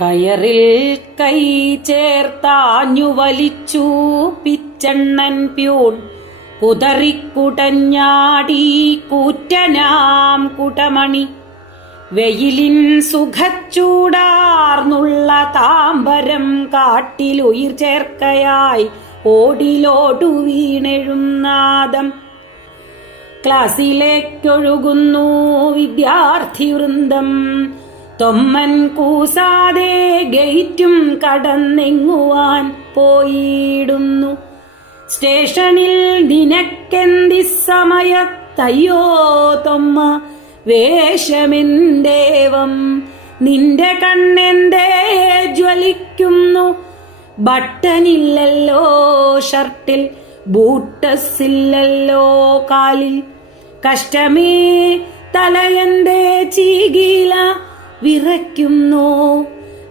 കയറിൽ കൈ ചേർത്താഞ്ഞു വലിച്ചു പിച്ചണ്ണൻ പ്യൂൺ. കുതറിക്കുടഞ്ഞാടി കൂറ്റനാം കുടമണി. വെയിലിൻ സുഖച്ചൂടാർന്നുള്ള താമ്പരം കാട്ടിലുയിർ ചേർക്കയായി ഓടിലോടു വീണെഴുന്നാദം ക്ലാസ്സിലേക്കൊഴുകുന്നു വിദ്യാർത്ഥി വൃന്ദം. തൊമ്മൻ കൂസാതെ ഗേറ്റും കടന്നെങ്ങുവാൻ പോയിടുന്നു. സ്റ്റേഷനിൽ നിനക്കെന്തി സമയത്തയ്യോ തൊമ്മ? വേഷമെന്തേവം? നിന്റെ കണ്ണെന്തേ ജ്വലിക്കുന്നു? ബട്ടനില്ലല്ലോ ഷർട്ടിൽ ബൂട്ടസില്ലല്ലോ കാലിൽ. കഷ്ടമേ തലയന്തേ ചീകീല? വിറയ്ക്കുന്നു.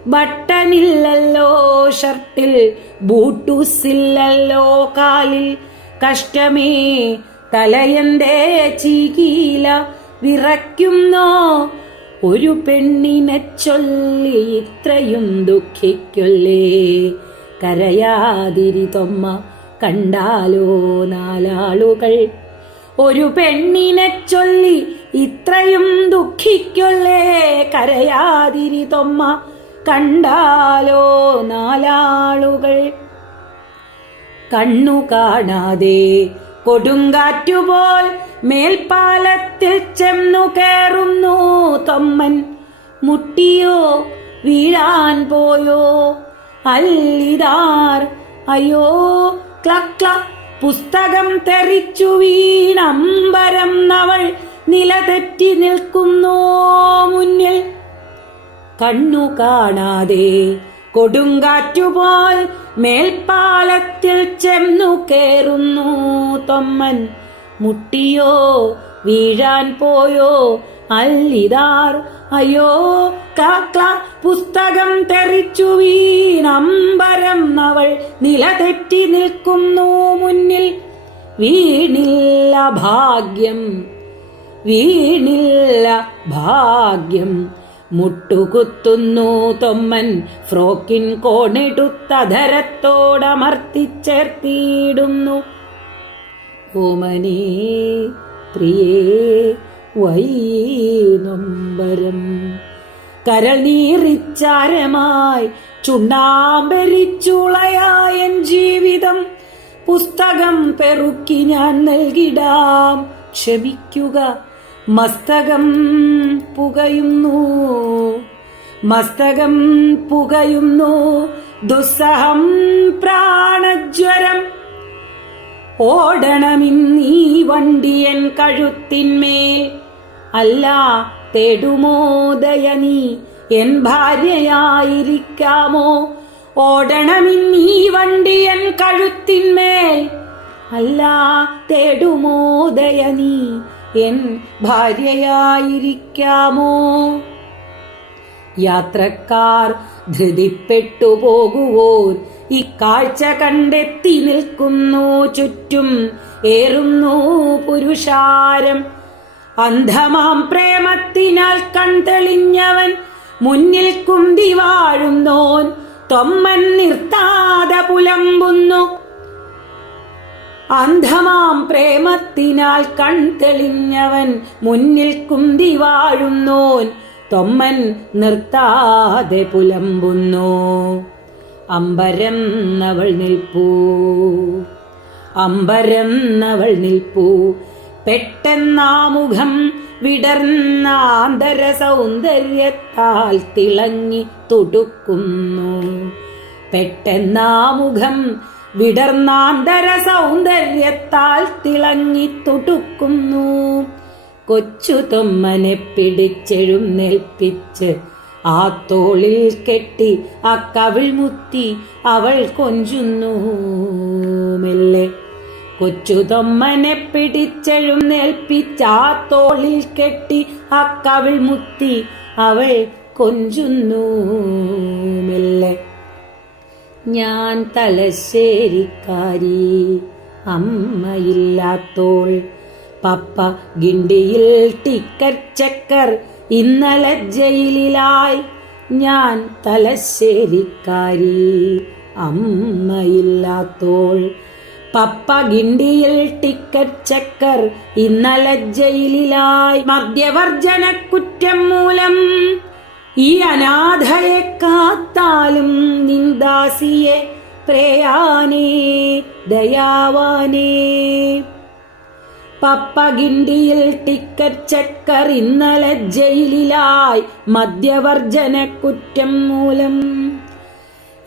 ബട്ടനില്ലല്ലോ ഷർട്ടിൽ ബൂട്ടൂസില്ലല്ലോ കാലിൽ കഷ്ടമേ തലയന്റെ ചീകീല വിറയ്ക്കുന്നോ. ഒരു പെണ്ണിനെ ചൊല്ലി ഇത്രയും ദുഃഖിക്കൊല്ലേ? കരയാതിരി തൊമ്മ കണ്ടാലോ നാലാളുകൾ? ഒരു പെണ്ണിനെ ചൊല്ലി ഇത്രയും ദുഃഖിക്കൊള്ളേ കരയാതിരി തൊമ്മ. കണ്ടാലോ നാലാളുകൾ. കണ്ണു കാണാതെ കൊടുങ്കാറ്റുപോൽ മേൽപ്പാലത്തിൽ ചെന്നു കയറുന്നു തൊമ്മൻ. മുട്ടിയോ വീഴാൻ പോയോ? അല്ലിതാർ. അയ്യോ ക്ലക്ല ക്ലക് പുസ്തകം തെറിച്ചു വീണമ്പരം നവൾ. നിലതെറ്റി നിൽക്കുന്നു മുന്നിൽ. കണ്ണു കാണാതെ കൊടുങ്കാറ്റുപോൽ മേൽപ്പാലത്തിൽ ചെന്നു കേറുന്നു തൊമ്മൻ. മുട്ടിയോ വീഴാൻ പോയോ അല്ലിതാർ. അയ്യോ കാക്ക പുസ്തകം തെറിച്ചു വീണമ്പരം അവൾ നിലതെറ്റി നിൽക്കുന്നു മുന്നിൽ. വീണില്ല ഭാഗ്യം. വീണില്ല ഭാഗ്യം. മുട്ടുകുത്തുന്നു തൊമ്മൻ ഫ്രോക്കിൻ കോണെടുത്തധരത്തോടമർത്തിച്ചേർത്തിയിടുന്നു. ഓമനേ പ്രിയേ വൈനൊമ്പരം. കരൾ നീറിച്ചാരമായി ജീവിതം. പുസ്തകം പെറുക്കി ഞാൻ നൽകിടാം. ക്ഷമിക്കുക മസ്തകം പുകയുന്നു. മസ്തകം പുകയുന്നു. ദുസ്സഹം പ്രാണജ്വരം. ഓടണമിന്നീ വണ്ടിയൻ കഴുത്തിന്മേൽ. അല്ല തേടുമോദയനി എൻ ഭാര്യയായിരിക്കാമോ? ഓടണമിന്നീ വണ്ടിയൻ കഴുത്തിന്മേൽ. അല്ല തേടുമോദയ നീ? എൻ ഭാര്യയായിരിക്കാമോ? യാത്രക്കാർ ധൃതിപ്പെട്ടു പോകുവോർ ഇക്കാഴ്ച കാഴ്ച കണ്ടെത്തി നിൽക്കുന്നു ചുറ്റും ഏറുന്നു പുരുഷാരം. അന്ധമാം പ്രേമത്തിനാൽ കൺതെളിഞ്ഞവൻ മുന്നിൽ കുന്തി വാഴുന്നോൻ തൊമ്മൻ നിർത്താതെ പുലമ്പുന്നു. അന്ധമാം പ്രേമത്തിനാൽ കൺതെളിഞ്ഞവൻ മുന്നിൽ കുന്തി വാഴുന്നോൻ തൊമ്മൻ നിർത്താതെ പുലമ്പുന്നു. അമ്പരം നവൾ നിൽപ്പൂ അമ്പരം നവൾ നിൽപ്പൂ. പെട്ടെന്നാമുഖം വിടർന്ന ആന്തര സൗന്ദര്യത്താൽ തിളങ്ങി തുടുക്കുന്നു. പെട്ടെന്നാമുഖം വിടർന്നാന്തര സൗന്ദര്യത്താൽ തിളങ്ങി തുടുക്കുന്നു. കൊച്ചു തൊമ്മനെ പിടിച്ചെഴുന്നേൽപ്പിച്ച് ആ തോളിൽ കെട്ടി ആ കവിൾ മുത്തി അവൾ കൊഞ്ചുന്നു മെല്ലെ. കൊച്ചു തൊമ്മനെ പിടിച്ചെഴുന്നേൽപ്പിച്ച് ആ തോളിൽ കെട്ടി ആ കവിൾ മുത്തി അവൾ കൊഞ്ചുന്നു മെല്ലെ. ഞാൻ തലശ്ശേരിക്കാരി. അമ്മയില്ലാത്തോൾ പപ്പ ഗിണ്ടിയിൽ ടിക്കറ്റ് ചക്കർ. ഇന്നലെ ജയിലിലായി ഞാൻ തലശ്ശേരിക്കാരി. അമ്മയില്ലാത്തോൾ പപ്പ ഗിണ്ടിയിൽ ടിക്കറ്റ് ചക്കർ. ഇന്നലെ ജയിലിലായി മദ്യവർജന കുറ്റം മൂലം ഈ അനാഥയെ കാത്താലും നിന്ദാസിയെ പ്രേയാനേ ദയാവാനേ. പപ്പ ഗിണ്ടിയിൽ ടിക്കറ്റ് ചക്കർ ഇന്നലെ ജയിലിലായി. മദ്യവർജന കുറ്റം മൂലം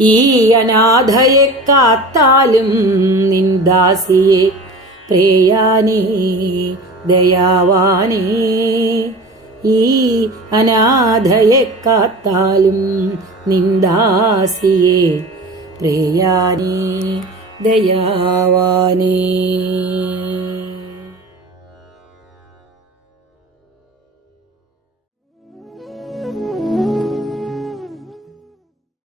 ഈ അനാഥയെ കാത്താലും ദാസിയെ പ്രേയാനേ ദയാവാനേ. ഈ അനാഥയെ കാത്താലും നിന്ദാസിയെ പ്രേയാനേ ദയാവാനേ